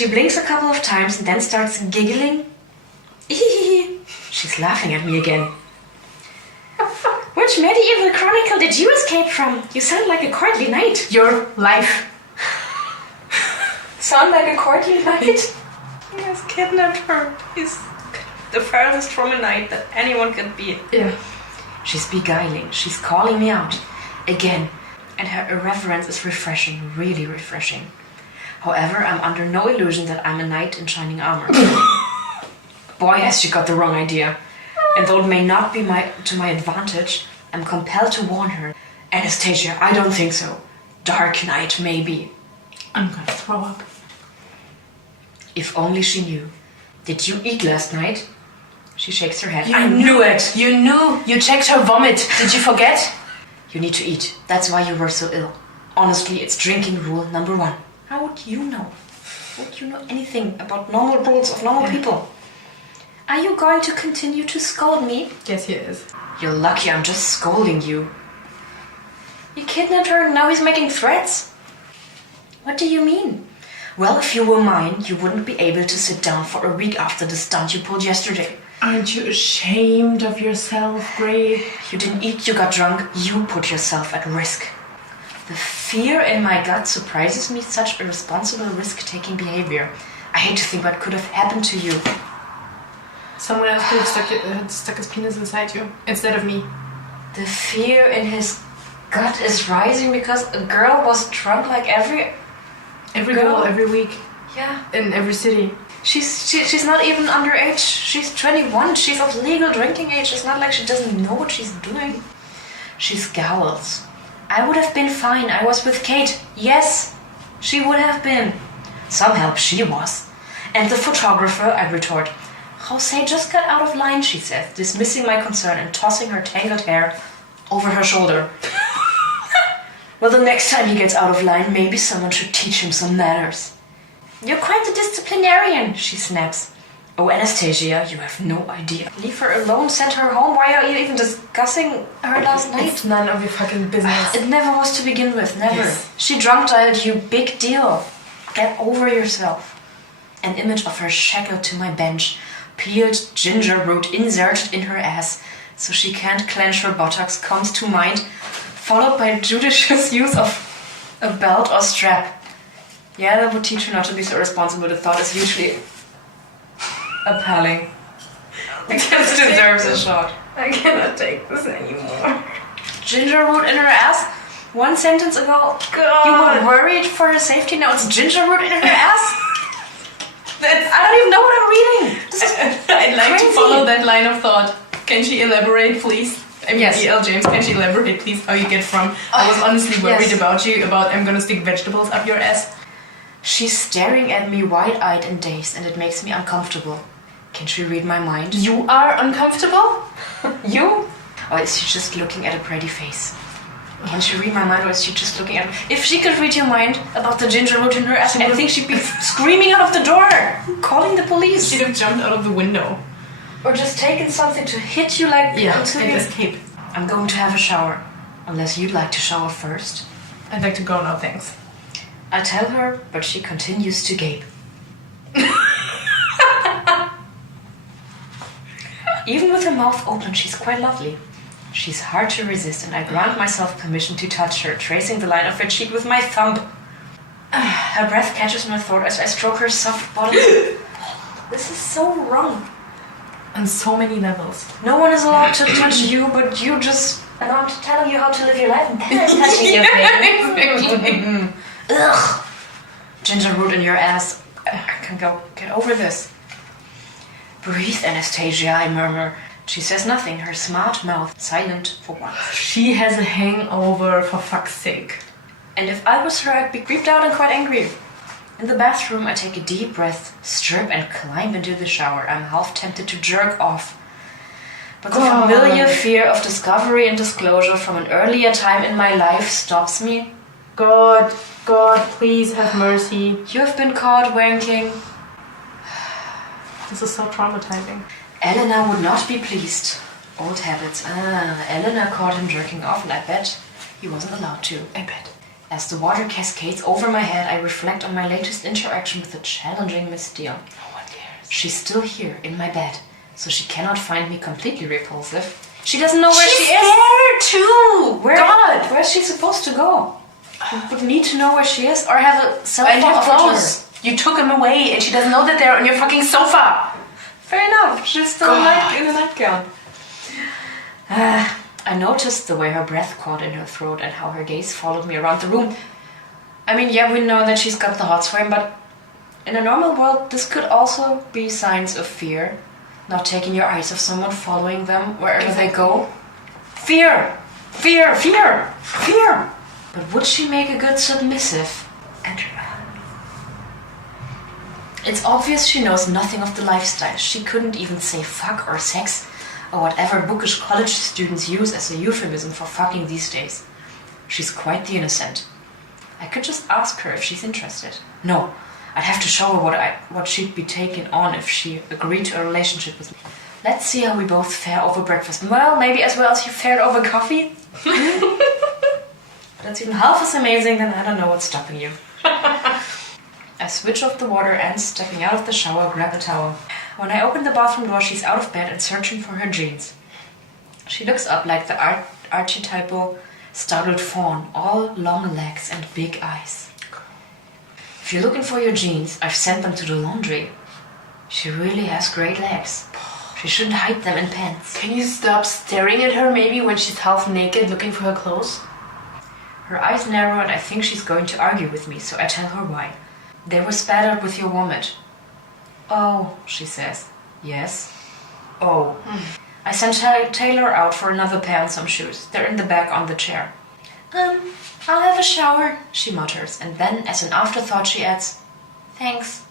She blinks a couple of times and then starts giggling. She's laughing at me again. Which medieval chronicle did you escape from? You sound like a courtly knight. Your life. Sound like a courtly knight? He has kidnapped her. He's the furthest from a knight that anyone could be. Yeah. She's beguiling. She's calling me out. Again. And her irreverence is refreshing. Really refreshing. However, I'm under no illusion that I'm a knight in shining armor. Boy, has she got the wrong idea. And though it may not be to my advantage, I'm compelled to warn her. Anastasia, I don't think so. Dark Knight, maybe. I'm gonna throw up. If only she knew. Did you eat last night? She shakes her head. I knew it! You knew! You checked her vomit. Did you forget? You need to eat. That's why you were so ill. Honestly, it's drinking rule number 1. How would you know? Would you know anything about normal rules of normal people? Are you going to continue to scold me? Yes, he is. You're lucky I'm just scolding you. You kidnapped her and now he's making threats? What do you mean? Well, if you were mine, you wouldn't be able to sit down for a week after the stunt you pulled yesterday. Aren't you ashamed of yourself, Grey? You didn't eat, you got drunk, you put yourself at risk. The fear in my gut surprises me, such irresponsible risk-taking behavior. I hate to think what could have happened to you. Someone else could have stuck his penis inside you, instead of me. The fear in his gut is rising because a girl was drunk like every girl, every week. Yeah. In every city. She's not even underage. She's 21. She's of legal drinking age. It's not like she doesn't know what she's doing. She scowls. I would have been fine. I was with Kate. Yes, she would have been. Some help she was. And the photographer, I retort. Jose just got out of line, she says, dismissing my concern and tossing her tangled hair over her shoulder. Well, the next time he gets out of line, maybe someone should teach him some manners. You're quite the disciplinarian, she snaps. Oh, Anastasia, you have no idea. Leave her alone, send her home. Why are you even discussing her last night? It's none of your fucking business. It never was to begin with, never. Yes. She drunk-dialed you, big deal. Get over yourself. An image of her shackled to my bench, peeled ginger root inserted in her ass so she can't clench her buttocks comes to mind, followed by judicious use of a belt or strap. Yeah, that would teach her not to be so responsible. The thought is usually appalling. This deserves a shot. I cannot take this anymore. Ginger root in her ass? One sentence ago, God. You were worried for her safety. Now it's ginger root in her ass? I don't even know what I'm reading. This is I'd like crazy. to follow that line of thought. Can she elaborate, please? I mean, Yes. E.L. James, can she elaborate, please, how you get from I was honestly worried yes. about you, about I'm gonna stick vegetables up your ass? She's staring at me wide-eyed and dazed, and it makes me uncomfortable. Can she read my mind? You are uncomfortable? You? Or is she just looking at a pretty face? Can she read my mind, or is she just looking at... If she could read your mind about the ginger root in her ass, I think she'd be screaming out of the door, calling the police. She'd have jumped out of the window. Or just taken something to hit you like... until and you... escape. I'm going to have a shower. Unless you'd like to shower first. I'd like to go now, thanks. I tell her, but she continues to gape. Even with her mouth open, she's quite lovely. She's hard to resist, and I grant myself permission to touch her, tracing the line of her cheek with my thumb. Her breath catches my throat as I stroke her soft bottom. This is so wrong. On so many levels. No one is allowed to touch you, but you just... And I'm telling you how to live your life, and then I'm touching your face. Ugh. Ginger root in your ass. I can go. Get over this. Breathe, Anastasia, I murmur. She says nothing, her smart mouth silent for once. She has a hangover, for fuck's sake. And if I was her, I'd be creeped out and quite angry. In the bathroom, I take a deep breath, strip and climb into the shower. I'm half tempted to jerk off. But the familiar fear of discovery and disclosure from an earlier time in my life stops me. God, please have mercy. You have been caught wanking. This is so traumatizing. Elena would not be pleased. Old habits. Elena caught him jerking off, and I bet he wasn't allowed to. I bet. As the water cascades over my head, I reflect on my latest interaction with the challenging Miss Steele. No one cares. She's still here in my bed, so she cannot find me completely repulsive. She doesn't know where she is. She's scared too. God. Where's she supposed to go? You would need to know where she is, or have a cell And phone her offered to her. clothes. You took them away, and she doesn't know that they're on your fucking sofa. Fair enough. She's still God. in a nightgown. I noticed the way her breath caught in her throat and how her gaze followed me around the room. I mean, yeah, we know that she's got the hots for him, but in a normal world, this could also be signs of fear. Not taking your eyes off someone, following them wherever they go. Fear! Fear! Fear! Fear! But would she make a good submissive? It's obvious she knows nothing of the lifestyle. She couldn't even say fuck or sex or whatever bookish college students use as a euphemism for fucking these days. She's quite the innocent. I could just ask her if she's interested. No, I'd have to show her what she'd be taking on if she agreed to a relationship with me. Let's see how we both fare over breakfast. Well, maybe as well as you fared over coffee. That's even half as amazing, then I don't know what's stopping you. I switch off the water and, stepping out of the shower, grab a towel. When I open the bathroom door, she's out of bed and searching for her jeans. She looks up like the archetypal startled fawn, all long legs and big eyes. If you're looking for your jeans, I've sent them to the laundry. She really has great legs. She shouldn't hide them in pants. Can you stop staring at her maybe when she's half naked looking for her clothes? Her eyes narrow and I think she's going to argue with me, so I tell her why. They were spattered with your vomit. Oh, she says. Yes. Oh. I sent Taylor out for another pair and some shoes. They're in the bag on the chair. I'll have a shower, she mutters, and then, as an afterthought, she adds, thanks.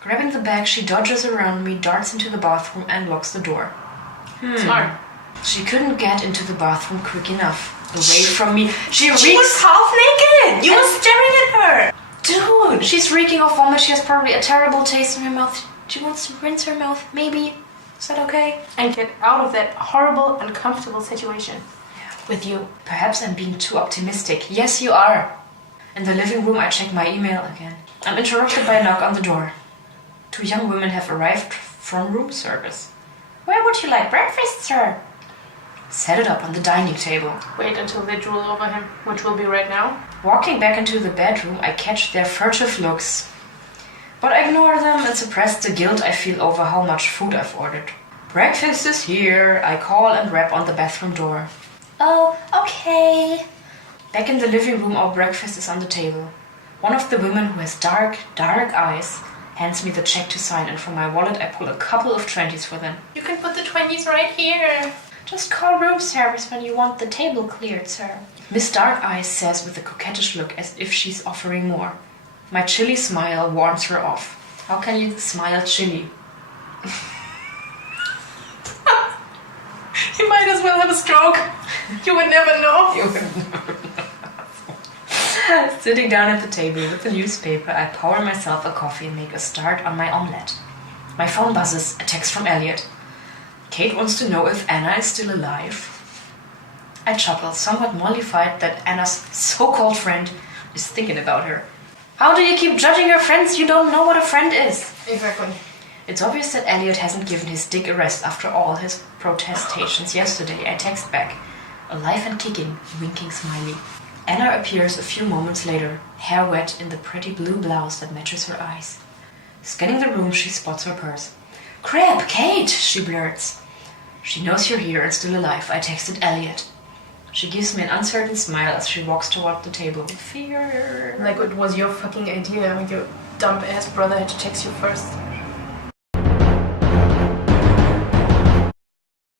Grabbing the bag, she dodges around me, darts into the bathroom, and locks the door. Smart. She couldn't get into the bathroom quick enough. Away from me. She was half naked! You were staring at her! Dude, she's reeking of vomit. She has probably a terrible taste in her mouth. She wants to rinse her mouth, maybe. Is that okay? And get out of that horrible, uncomfortable situation. With you. Perhaps I'm being too optimistic. Yes, you are. In the living room, I check my email again. I'm interrupted by a knock on the door. 2 young women have arrived from room service. Where would you like breakfast, sir? Set it up on the dining table. Wait until they drool over him, which will be right now. Walking back into the bedroom, I catch their furtive looks. But I ignore them and suppress the guilt I feel over how much food I've ordered. Breakfast is here, I call and rap on the bathroom door. Oh, okay. Back in the living room, our breakfast is on the table. One of the women, who has dark eyes, hands me the check to sign, and from my wallet I pull a couple of 20s for them. You can put the 20s right here. Just call room service when you want the table cleared, sir. Miss Dark Eyes says with a coquettish look, as if she's offering more. My chilly smile warns her off. How can you smile chilly? You might as well have a stroke. You would never know. You would never know. Sitting down at the table with the newspaper, I pour myself a coffee and make a start on my omelette. My phone buzzes, a text from Elliot. Kate wants to know if Anna is still alive. I chuckle, somewhat mollified that Anna's so-called friend is thinking about her. How do you keep judging your friends? You don't know what a friend is. Exactly. It's obvious that Elliot hasn't given his dick a rest after all his protestations yesterday. I text back, alive and kicking, winking smiley. Anna appears a few moments later, hair wet in the pretty blue blouse that matches her eyes. Scanning the room, she spots her purse. Crap, Kate, she blurts. She knows you're here and still alive. I texted Elliot. She gives me an uncertain smile as she walks toward the table. Fear. Like it was your fucking idea. Your dumb ass brother had to text you first.